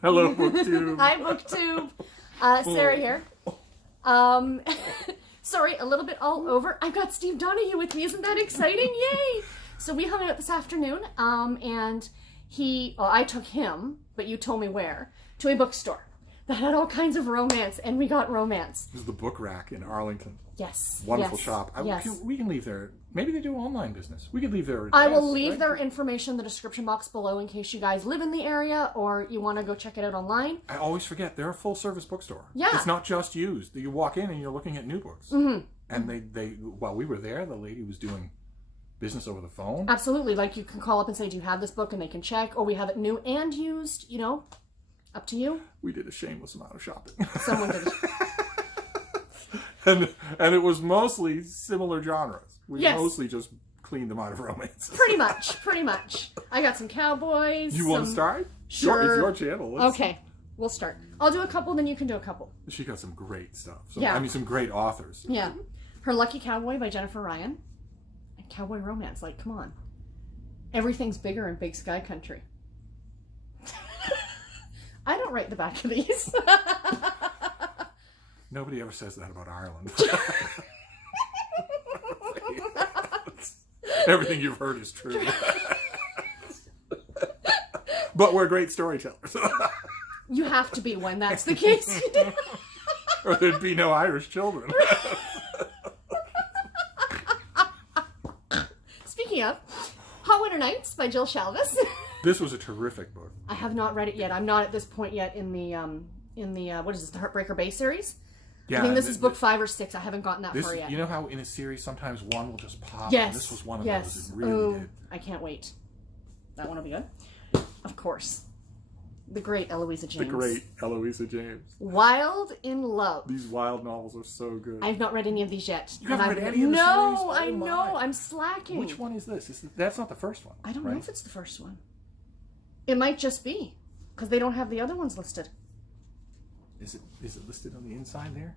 Hello, BookTube. Hi, BookTube. Sarah here. Sorry, a little bit all over. I've got Steve Donahue with me. Isn't that exciting? Yay! So we hung out this afternoon, and I took him, but you told me where, to a bookstore that had all kinds of romance, and we got romance. This is the Book Rack in Arlington. Yes. Wonderful yes, shop. Yes. We can leave their... Maybe they do online business. We could leave their address, I will leave right? their information in the description box below in case you guys live in the area or you want to go check it out online. I always forget, they're a full-service bookstore. Yeah. It's not just used. You walk in and you're looking at new books. Mm-hmm. And they while we were there, the lady was doing business over the phone. Absolutely. Like, you can call up and say, do you have this book? And they can check. Or we have it new and used, up to you. We did a shameless amount of shopping. Someone did. and it was mostly similar genres. We Yes. mostly just cleaned them out of romance. Pretty much. I got some cowboys. You want to start? Sure. It's your channel. Okay, we'll start. I'll do a couple, then you can do a couple. She got some great stuff. Yeah. Some great authors. Yeah. Her Lucky Cowboy by Jennifer Ryan. And Cowboy Romance. Like, come on. Everything's bigger in Big Sky Country. I don't write the back of these. Nobody ever says that about Ireland. Everything you've heard is true. But we're great storytellers. You have to be when that's the case. Or there'd be no Irish children. Speaking of, Hot Winter Nights by Jill Shalvis. This was a terrific book. I have not read it yet. I'm not at this point yet in the what is this, the Heartbreaker Bay series? Yeah, I think this is book 5 or 6. I haven't gotten that far yet. You know how in a series sometimes one will just pop? Yes. And this was one of yes. those. It really did. I can't wait. That one will be good. Of course. The great Eloisa James. The great Eloisa James. Wild in Love. These wild novels are so good. I've not read any of these yet. You haven't read any of the series? No, Oh I my. know. I'm slacking. Which one is this? That's not the first one. I don't right? know if it's the first one. It might just be. Because they don't have the other ones listed. Is it listed on the inside there?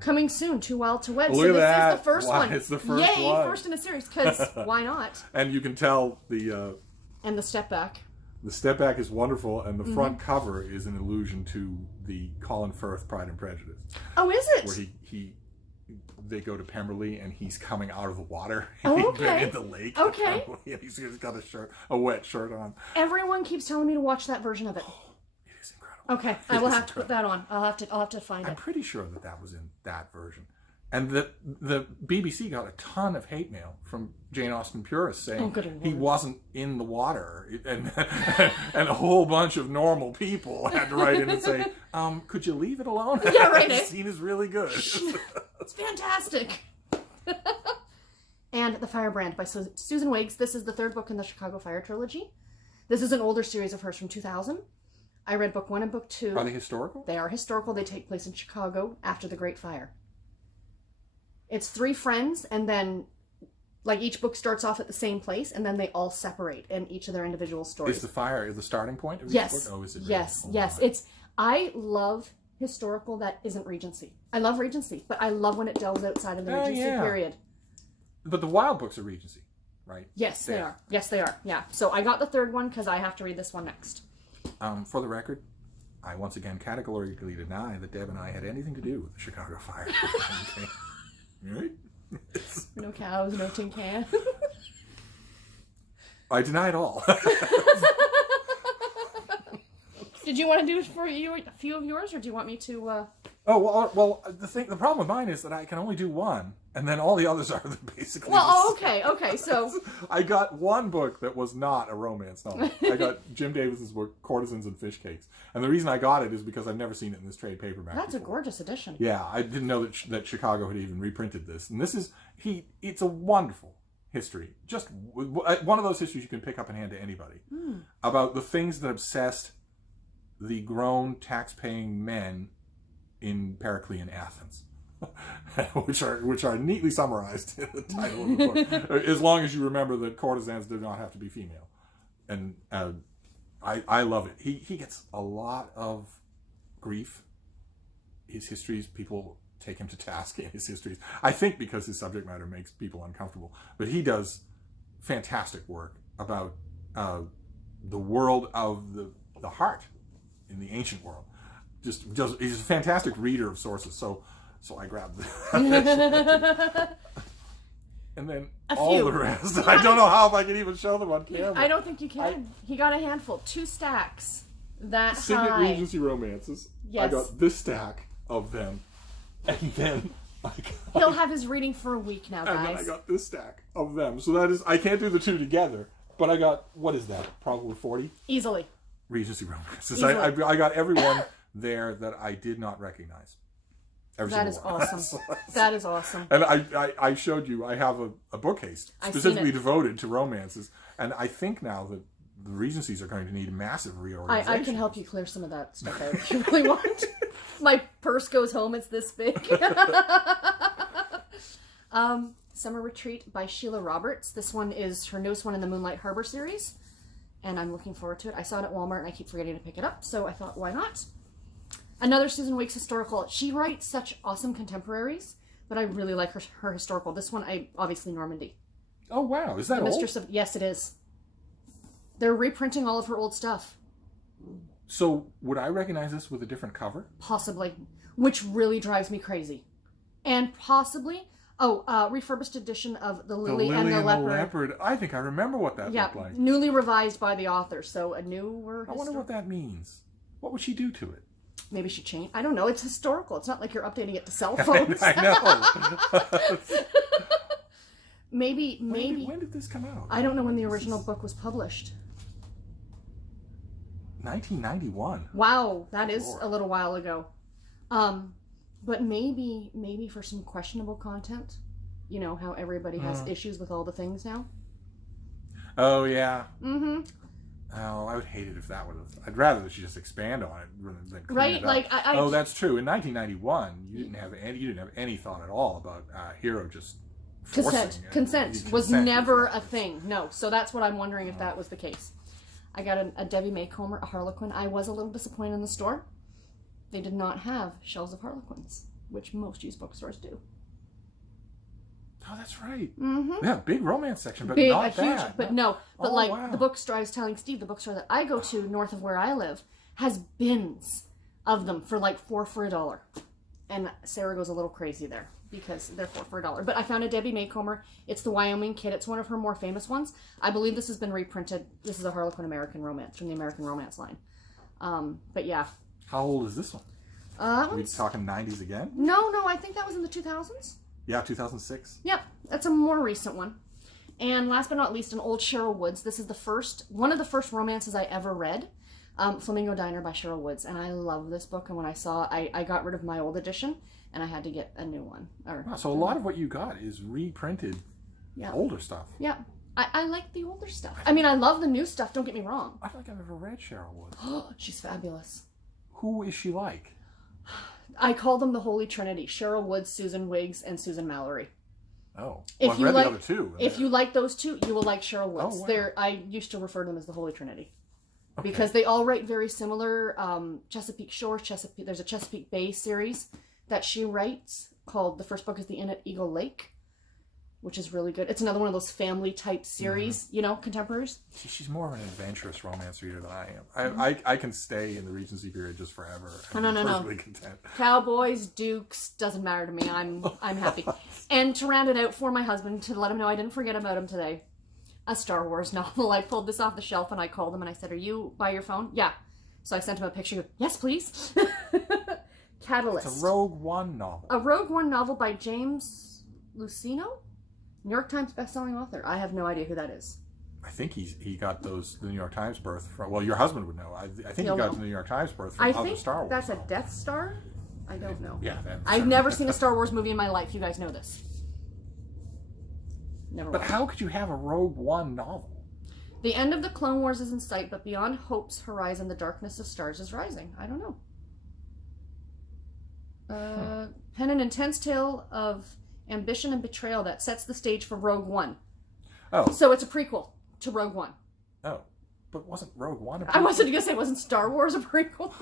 Coming soon, Too Wild to Wed. Look So at this that. is the first Wow, one. it's the first Yay, one. first in a series, because why not? And you can tell the And the step back. step back is wonderful, and the front cover is an allusion to the Colin Firth Pride and Prejudice. Oh, is it? Where they go to Pemberley and he's coming out of the water. Oh, okay. In the lake. Okay. And he's got a wet shirt on. Everyone keeps telling me to watch that version of it. It is incredible. Okay, I will have to put that on. I'll have to find I'm it. pretty sure that was in that version. And the BBC got a ton of hate mail from Jane Austen purists saying he wasn't in the water, and and a whole bunch of normal people had to write in and say, could you leave it alone? Yeah, right. The scene is really good. It's fantastic. And The Firebrand by Susan Wiggs. This is the 3rd book in the Chicago Fire trilogy. This is an older series of hers from 2000. I read book 1 and book 2. Are they historical? They are historical. They take place in Chicago after the Great Fire. It's 3 friends, and then, like, each book starts off at the same place, and then they all separate in each of their individual stories. Is the fire the starting point of each yes. book? Oh, is it really? Yes, Oh, yes. my. I love historical that isn't Regency. I love Regency, but I love when it delves outside of the Regency period. But the Wild books are Regency, right? Yes, they are. Yes, they are. Yeah. So I got the 3rd one because I have to read this one next. For the record, I once again categorically deny that Deb and I had anything to do with the Chicago fire. Okay. Right? No cows, no tin can. I deny it all. Did you want to do it for you, a few of yours, or do you want me to? Oh well. The problem with mine is that I can only do one, and then all the others are basically. Well, okay. So I got one book that was not a romance novel. I got Jim Davis's book, Courtesans and Fish Cakes, and the reason I got it is because I've never seen it in this trade paperback. that's before. a gorgeous edition. Yeah, I didn't know that Chicago had even reprinted this, and this is it's a wonderful history. Just one of those histories you can pick up in hand to anybody about the things that obsessed the grown tax-paying men in Periclean Athens, which are neatly summarized in the title of the book. As long as you remember that courtesans did not have to be female, and I love it. He gets a lot of grief. His histories, people take him to task in his histories. I think because his subject matter makes people uncomfortable, but he does fantastic work about the world of the heart in the ancient world. He's a fantastic reader of sources. So I grabbed this. And then the rest. I don't know how if I can even show them on camera. I don't think you can. He got a handful. 2 stacks. That Signet high. Regency romances. Yes. I got this stack of them. And then he'll have his reading for a week now, guys. And then I got this stack of them. So that is, I can't do the two together. But I got, what is that? Probably 40? Easily. Regency romances. I got everyone there that I did not recognize. That is awesome. That is awesome. And I showed you, I have a bookcase specifically devoted to romances. And I think now that the Regencies are going to need massive reorganization. I can help you clear some of that stuff out if you really want. My purse goes home, it's this big. Summer Retreat by Sheila Roberts. This one is her newest one in the Moonlight Harbor series. And I'm looking forward to it. I saw it at Walmart and I keep forgetting to pick it up. So I thought, why not? Another Susan Weeks historical. She writes such awesome contemporaries, but I really like her historical. This one, obviously Normandy. Oh, wow. Is that old? Yes, it is. They're reprinting all of her old stuff. So, would I recognize this with a different cover? Possibly. Which really drives me crazy. And possibly, refurbished edition of The Lily and the Leopard. I think I remember what that looked like. Newly revised by the author, so a newer... I wonder what that means. What would she do to it? Maybe she changed. I don't know. It's historical. It's not like you're updating it to cell phones. I know. Maybe. When did this come out? I don't know when the original book was published. 1991. Wow, that is a little while ago. But maybe for some questionable content. You know how everybody has issues with all the things now. Oh yeah. Mm-hmm. Oh, I would hate it if that would have. I'd rather that she just expand on it rather than clean right. it up. Like oh, that's true. In 1991, you didn't have any thought at all about Hero just forcing consent was never a thing. No, so that's what I'm wondering if that was the case. I got a Debbie Maycomer, a Harlequin. I was a little disappointed in the store. They did not have shelves of Harlequins, which most used bookstores do. Oh, that's right. Mm-hmm. Yeah, big romance section, but big, not a huge, that. But no, but wow. The bookstore, I was telling Steve, the bookstore that I go to north of where I live has bins of them for like $4 for $1. And Sarah goes a little crazy there because they're $4 for $1. But I found a Debbie Maycomer. It's the Wyoming Kid. It's one of her more famous ones. I believe this has been reprinted. This is a Harlequin American Romance from the American Romance line. But yeah. How old is this one? Are we talking 90s again? No, I think that was in the 2000s. Yeah, 2006. Yep, that's a more recent one. And last but not least, an old Cheryl Woods. This is one of the first romances I ever read. Flamingo Diner by Cheryl Woods. And I love this book. And when I saw it, I got rid of my old edition. And I had to get a new one. So a lot of what you got is reprinted older stuff. Yeah. I like the older stuff. I mean, I love the new stuff. Don't get me wrong. I don't think I've ever read Cheryl Woods. She's fabulous. Who is she like? I call them the Holy Trinity. Cheryl Woods, Susan Wiggs, and Susan Mallory. Oh. Well, I've read the other two. If you like those two, you will like Cheryl Woods. Oh, wow. I used to refer to them as the Holy Trinity. Okay. Because they all write very similar. Chesapeake Shores, there's a Chesapeake Bay series that she writes called, the first book is The Inn at Eagle Lake, which is really good. It's another one of those family type series, contemporaries. She's more of an adventurous romance reader than I am. I can stay in the Regency period just forever. I'm perfectly content. Cowboys, Dukes, doesn't matter to me. I'm happy. And to round it out for my husband, to let him know I didn't forget about him today, a Star Wars novel. I pulled this off the shelf and I called him and I said, "Are you by your phone?" "Yeah." So I sent him a picture. He goes, "Yes, please." Catalyst. It's a Rogue One novel. A Rogue One novel by James Luceno? New York Times bestselling author. I have no idea who that is. I think he got the New York Times berth from. Well, your husband would know. I think he got the New York Times berth from other Star Wars. That's a Death Star. I don't know. Yeah, I've never seen a Star Wars movie in my life. You guys know this. Never. But how could you have a Rogue One novel? The end of the Clone Wars is in sight, but beyond hope's horizon, the darkness of stars is rising. I don't know. Pen an intense tale of ambition and betrayal that sets the stage for Rogue One. Oh. So it's a prequel to Rogue One. Oh. But wasn't Rogue One a prequel? I wasn't going to say, wasn't Star Wars a prequel?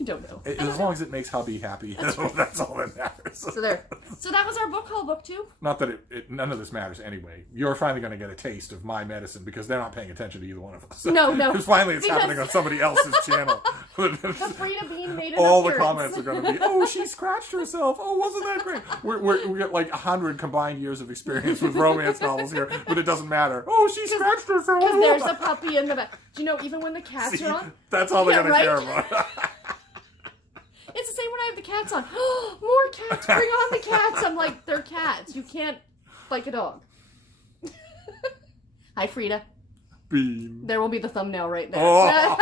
I don't know. As long as it makes hubby happy, that's all that matters. So there. So that was our book haul, booktube. Not that none of this matters anyway. You're finally going to get a taste of my medicine because they're not paying attention to either one of us. No. Because finally it's happening on somebody else's channel. The Freida bean made an All the appearance. comments are going to be, oh, she scratched herself. Oh, wasn't that great? We got like 100 combined years of experience with romance novels here, but it doesn't matter. Oh, she scratched herself. Because there's a puppy in the back. Do you know, even when the cats See, are on? that's all they're going to right? care about. It's the same when I have the cats on. Oh, more cats. Bring on the cats. I'm like, they're cats. You can't like a dog. Hi, Freida. Bean. There will be the thumbnail right there. Oh.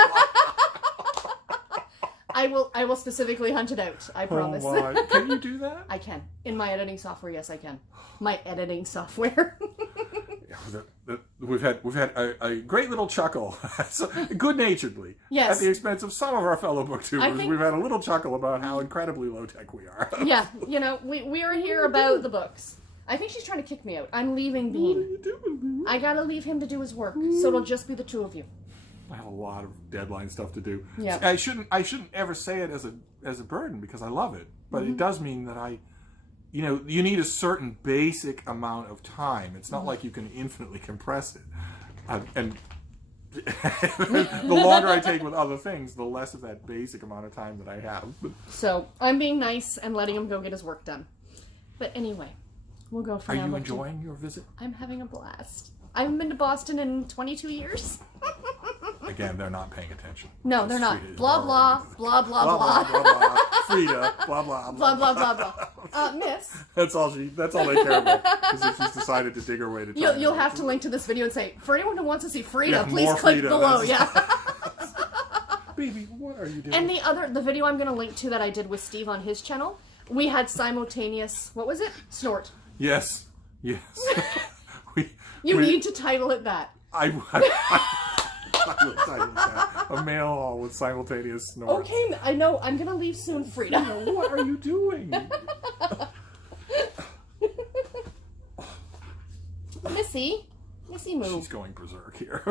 I will specifically hunt it out. I promise. Oh my. Can you do that? I can. In my editing software, yes, I can. My editing software. We've had a great little chuckle, good-naturedly, Yes. at the expense of some of our fellow booktubers. think- We've had a little chuckle about how incredibly low-tech we are. Yeah, you know, we are here about the books. I think she's trying to kick me out. I'm leaving Bean. What are you doing? I gotta leave him to do his work, so it'll just be the two of you. I have a lot of deadline stuff to do. Yeah. I shouldn't ever say it as a burden because I love it, but it does mean that you need a certain basic amount of time. It's not like you can infinitely compress it. And the longer I take with other things, the less of that basic amount of time that I have. So I'm being nice and letting him go get his work done. But anyway, we'll go for Are now. you enjoying your visit? I'm having a blast. I haven't been to Boston in 22 years. Again, they're not paying attention. No, they're not. Freida is Blah, blah, blah, blah, blah. blah, blah. Freida, blah, blah, Blah, blah, blah, blah. Miss, That's all they care about. Because if she's decided to dig her way to time. you'll have to link to this video and say, for anyone who wants to see Freida, Yeah, please more click Freida, below. that's- Yeah. Baby, what are you doing? And the video I'm going to link to that I did with Steve on his channel, we had simultaneous, what was it? Snort. Yes. You need to title it that. I will title that. A mail haul with simultaneous snorts. Okay, I know. I'm going to leave soon, Freida. What are you doing? Missy move. She's going berserk here.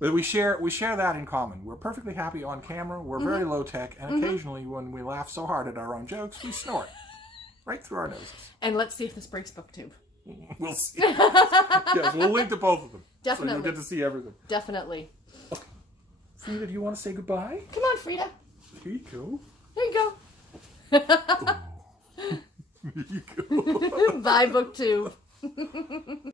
But we share that in common. We're perfectly happy on camera. We're very low tech, and occasionally, when we laugh so hard at our own jokes, we snort right through our noses. And let's see if this breaks BookTube. We'll see. Yes, we'll link to both of them. Definitely. So you'll get to see everything. Definitely. Frida, do you want to say goodbye? Come on, Freida. Here you go. There you go. Here you go. Bye, BookTube.